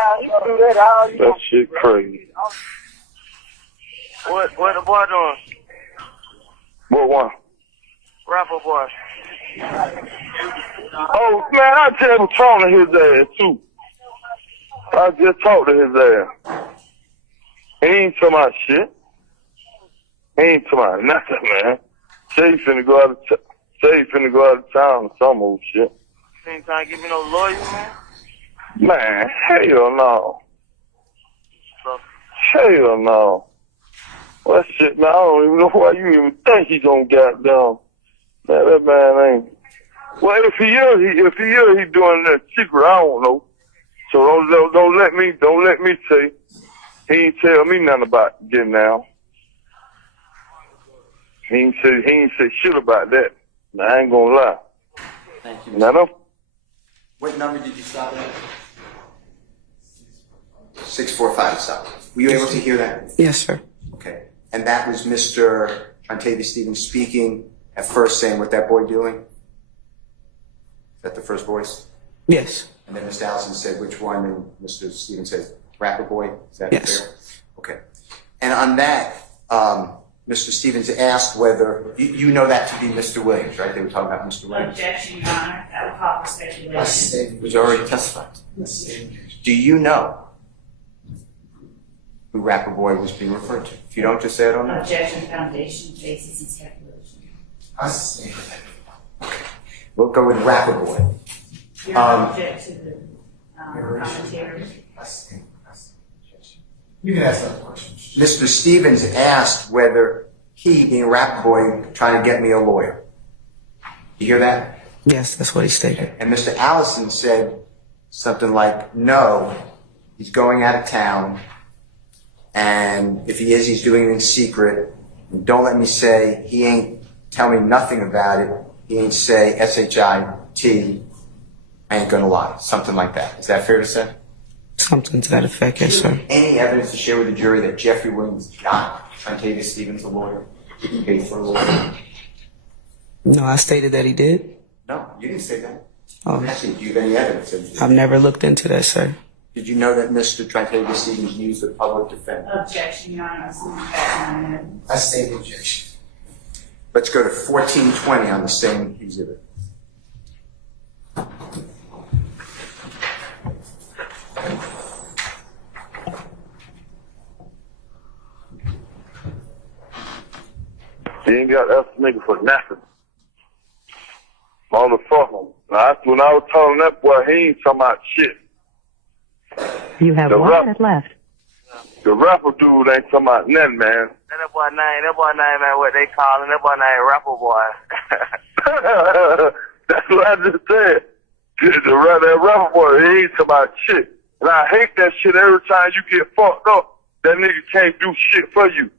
That shit crazy. What the boy doing? What one? Rapper boy. Oh, man, I just was talking to his ass, too. I just talked to his ass. He ain't talking about shit. He ain't talking about nothing, man. Say he finna go out of town or some old shit. You ain't trying to give me no lawyer, man? Man, hell no. So, Hell no. Well, shit, man, I don't even know why you even think he gonna goddamn. Man, that man ain't. Well, if he is, he doing that secret. I don't know. So don't let me say. He ain't tell me nothing about getting down. He ain't say shit about that. Now, I ain't gonna lie. Thank you. Now, What number did you stop at? 645 stop. Were you able to hear that? Yes, sir. Okay. And that was Mr. Trontavious Stevens speaking at first, saying, "What that boy doing?" Is that the first voice? Yes. And then Mr. Allison said, "Which one?" And Mr. Stevens said, "Rapper boy." Is that Yes. fair? Okay. And on that, Mr. Stevens asked whether you know that to be Mr. Williams, right? They were talking about Mr. Williams. Objection, Your Honor. That would call for speculation. It was already testified. Do you know who Rapper Boy was being referred to? If you don't, just say I don't know. Objection, foundation, basis, and speculation. Okay. We'll go with Rapper Boy. You don't object to the commentary? You can ask that question. Mr. Stevens asked whether he, being Rapper Boy, trying to get me a lawyer. You hear that? Yes, that's what he stated. And Mr. Allison said something like, "No, he's going out of town, and if he is, he's doing it in secret. And don't let me say he ain't tell me nothing about it. He ain't say SHIT. I ain't gonna lie." Something like that. Is that fair to say? Something to that effect, yes, sir. Any evidence to share with the jury that Jeffery Williams got Trontavious Stevens a lawyer? Paid for a lawyer? No, I stated that he did. No, you didn't say that. Oh. Actually, do you have any evidence of it? I've never looked into that, sir. Did you know that Mr. Trontavious Stevens used a public defender? Objection, Your Honor. That's not fact. I state objection. Let's go to 1420 on the same exhibit. he ain't got to ask the nigga for nothing. Motherfucker. Now, when I was telling that boy, he ain't talking about shit. You have 1 minute left. The rapper dude ain't talking about nothing, man. that boy name, man, what they call him, that boy name Rapper Boy. That's what I just said. That rapper boy, he ain't talking about shit. And I hate that shit every time you get fucked up. That nigga can't do shit for you.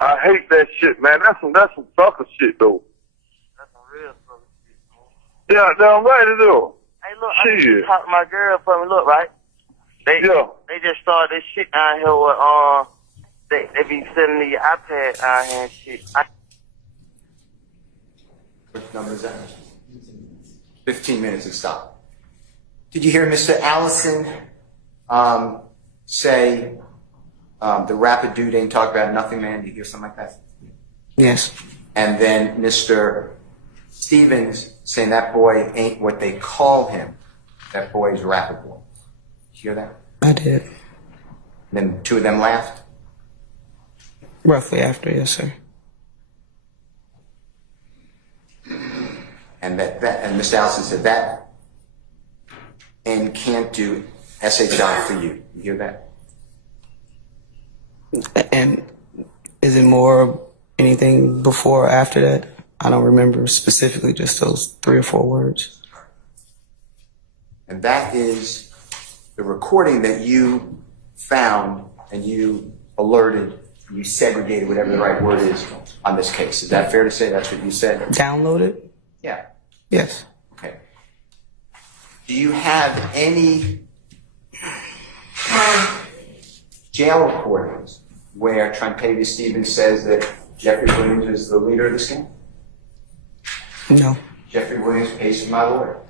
I hate that shit, man. That's some sucker shit, though. That's some real sucker shit, man. Yeah, damn right it is. Hey, look, I just talked to my girl for me. Look, right? They just started this shit down here with, they be sending the iPad out here and shit. What number is that? 15 minutes and stop. Did you hear Mr. Allison say the rapper dude ain't talk about nothing, man? Did you hear something like that? Yes. And then Mr. Stevens saying that boy ain't what they call him. That boy is Rapper Boy. Did you hear that? I did. And then two of them laughed? Roughly after, yes, sir. And and Mr. Allison said that and can't do SHI for you. You hear that? And is it more anything before or after that? I don't remember specifically, just those 3 or 4 words. And that is the recording that you found and you alerted, you segregated, whatever the right word is, on this case. Is that fair to say that's what you said? Downloaded? Yeah. Yes. Okay. Do you have any jail recordings where Trontavious Stevens says that Jeffery Williams is the leader of this gang? No. Jeffery Williams pays for my lawyer?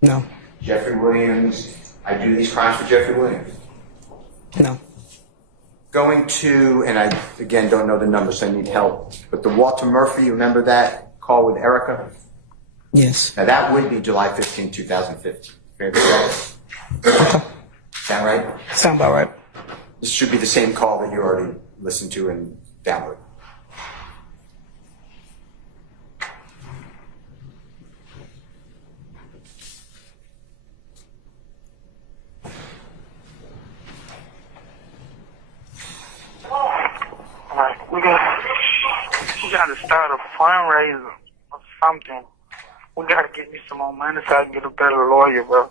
No. Jeffery Williams, I do these crimes for Jeffery Williams? No. Going to, and I, again, don't know the numbers, so I need help, but the Walter Murphy, remember that call with Erica? Yes. Now that would be July 15, 2015. Fair to say? Sound right? Sound about right. This should be the same call that you already listened to and downloaded. Like, we got to start a fundraiser or something. We got to get me some more money so I can get a better lawyer, bro.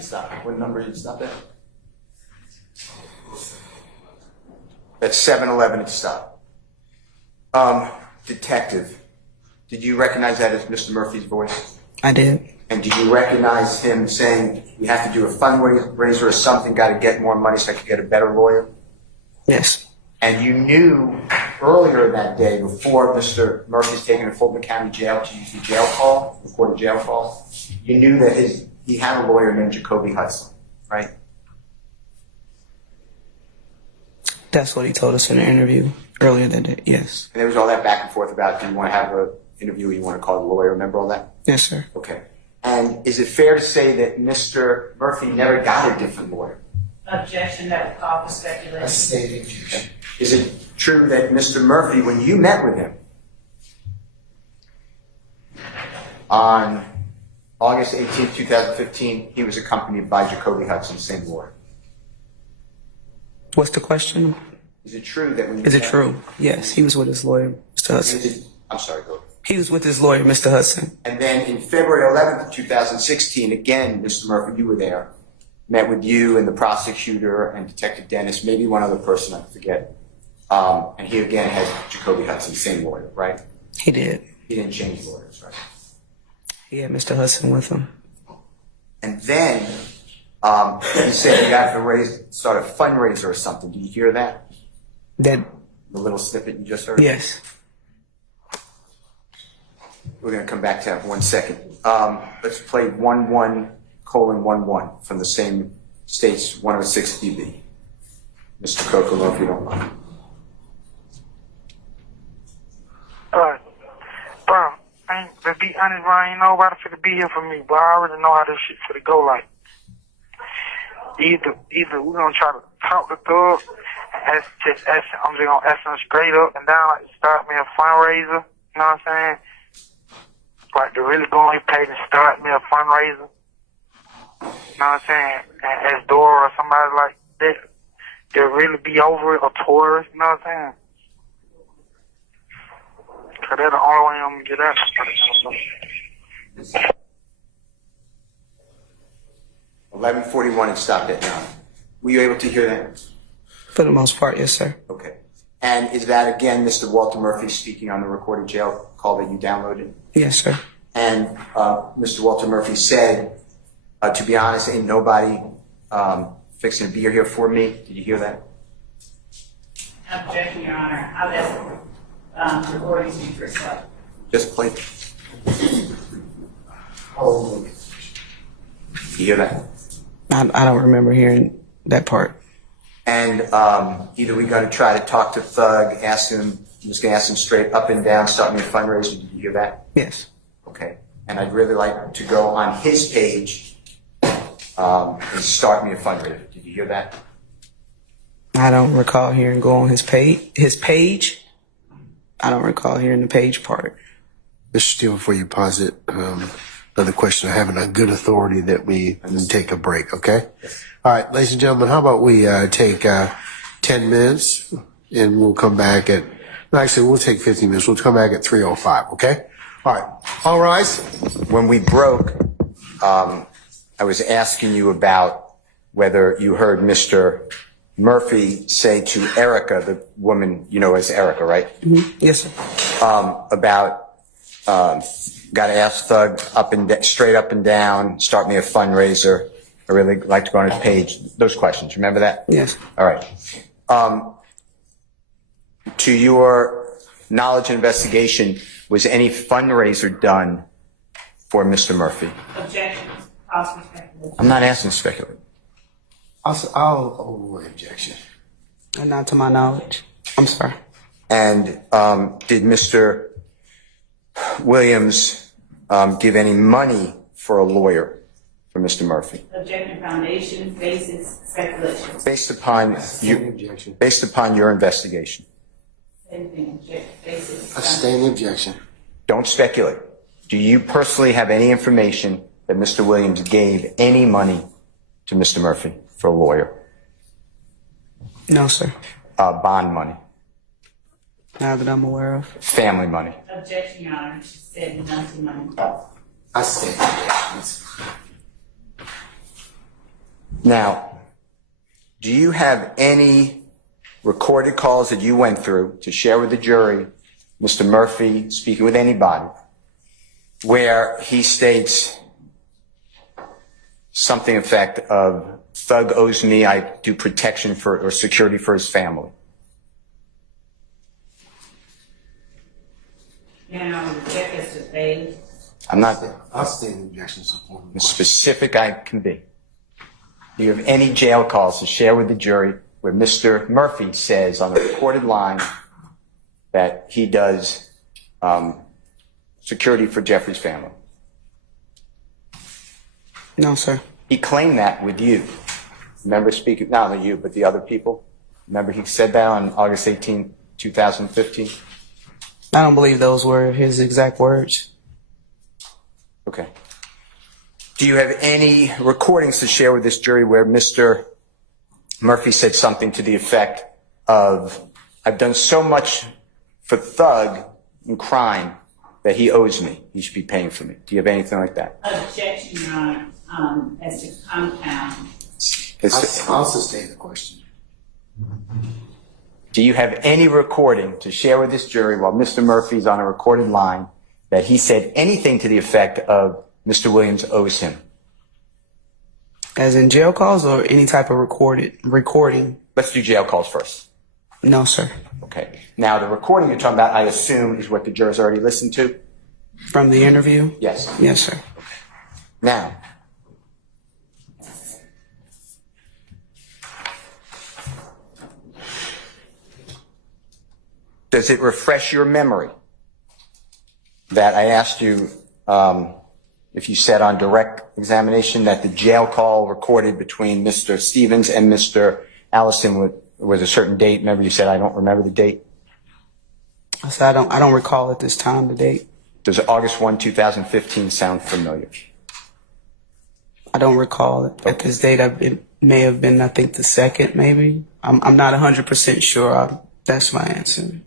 Stop. What number did you stop at? That's 711 to stop. Detective, did you recognize that as Mr. Murphy's voice? I did. And did you recognize him saying, we have to do a fundraiser or something, got to get more money so I could get a better lawyer? Yes. And you knew earlier that day, before Mr. Murphy's taken to Fulton County Jail to use the jail call, recorded jail call, you knew that he had a lawyer named Jacoby Hudson, right? That's what he told us in the interview earlier that day. Yes. And there was all that back and forth about, do you want to have an interview or you want to call the lawyer? Remember all that? Yes, sir. Okay. And is it fair to say that Mr. Murphy never got a different lawyer? Objection, that would call for A speculation. stated objection. Is it true that Mr. Murphy, when you met with him on August 18, 2015, he was accompanied by Jacoby Hudson, same lawyer? What's the question? Is it true that when you Is it met- true? Yes, he was with his lawyer, Mr. Hudson. I'm sorry, go ahead. He was with his lawyer, Mr. Hudson. And then in February 11th, 2016, again, Mr. Murphy, you were there, met with you and the prosecutor and Detective Dennis, maybe one other person, I forget. And he again had Jacoby Hudson, same lawyer, right? He did. He didn't change lawyers, right? He had Mr. Hudson with him. And then he said you have to start a fundraiser or something. Did you hear that? That, The little snippet you just heard? yes. We're going to come back to that in 1 second. Let's play 11:11 from the same state's 106 dB. Mr. Kokolo, if you don't mind. Alright. Bro, to be honest, bro, ain't nobody finna be here for me, but I already know how this shit finna go like. Either we're gonna try to talk the thug, I'm just gonna ask him straight up and down, like, start me a fundraiser, you know what I'm saying? Like, to really go on his page and start me a fundraiser. You know what I'm saying? And as Dora or somebody like that, they'll really be over it, or tourist, you know what I'm saying? Cause that's the only way I'm gonna get out. 11:41 and stopped at 9. Were you able to hear that? For the most part, yes, sir. Okay. And is that, again, Mr. Walter Murphy speaking on the recorded jail call that you downloaded? Yes, sir. And Mr. Walter Murphy said, to be honest, ain't nobody fixing a beer here for me. Did you hear that? Objection, Your Honor. I'll let the recording speak for itself. Just play. Oh, You hear that? I don't remember hearing that part. And either we got to try to talk to Thug, ask him, I'm just going to ask him straight up and down, start me a fundraiser. Did you hear that? Yes. Okay. And I'd really like to go on his page and start me a fundraiser. Did you hear that? I don't recall hearing go on his page. I don't recall hearing the page part. Mr. Steele, before you pause it, another question. I have it on good authority that we take a break, okay? Yes. All right, ladies and gentlemen, how about we take 10 minutes and we'll come back at, no, actually, we'll take 15 minutes. We'll come back at 3:05, okay? All right, all rise. When we broke, I was asking you about whether you heard Mr. Murphy say to Erica, the woman you know as Erica, right? Mm-hmm. Yes, sir. About got to ask Thug straight up and down, start me a fundraiser. I really like to go on his page. Those questions, remember that? Yes. All right. To your knowledge and investigation, was any fundraiser done for Mr. Murphy? Objection. Cause for speculation. I'm not asking to speculate. I'll overrule objection. And not to my knowledge. I'm sorry. And did Mr. Williams give any money for a lawyer for Mr. Murphy? Objection. Foundation. Basis. Speculation. Based upon Objection. based upon your investigation. Same thing. Object. Basis. I sustain the objection. Don't speculate. Do you personally have any information that Mr. Williams gave any money to Mr. Murphy for a lawyer? No, sir. Bond money, Not that I'm aware of. family money. Objection, Your Honor. She said nothing, money. I sustain the objection. Now, do you have any recorded calls that you went through to share with the jury, Mr. Murphy speaking with anybody, where he states something effect of, Thug owes me, I do protection for or security for his family? Now, object as to faith. I'm not I'll sustain the objection. as specific I can be. Do you have any jail calls to share with the jury where Mr. Murphy says on a recorded line that he does security for Jeffrey's family? No, sir. He claimed that with you. Remember speaking, not only you, but the other people? Remember he said that on August 18, 2015? I don't believe those were his exact words. Okay. Do you have any recordings to share with this jury where Mr. Murphy said something to the effect of, I've done so much for Thug and crime that he owes me. He should be paying for me. Do you have anything like that? Objection, Your Honor, as to compound. I'll sustain the question. Do you have any recording to share with this jury while Mr. Murphy's on a recorded line that he said anything to the effect of Mr. Williams owes him? As in jail calls or any type of recording? Let's do jail calls first. No, sir. Okay. Now, the recording you're talking about, I assume, is what the jurors already listened to? From the interview? Yes. Yes, sir. Now, does it refresh your memory that I asked you if you said on direct examination that the jail call recorded between Mr. Stevens and Mr. Allison was a certain date? Remember you said, I don't remember the date? I said I don't recall at this time the date. Does August 1, 2015 sound familiar? I don't recall it. At this date, it may have been, I think, the second, maybe. I'm not 100% sure. That's my answer.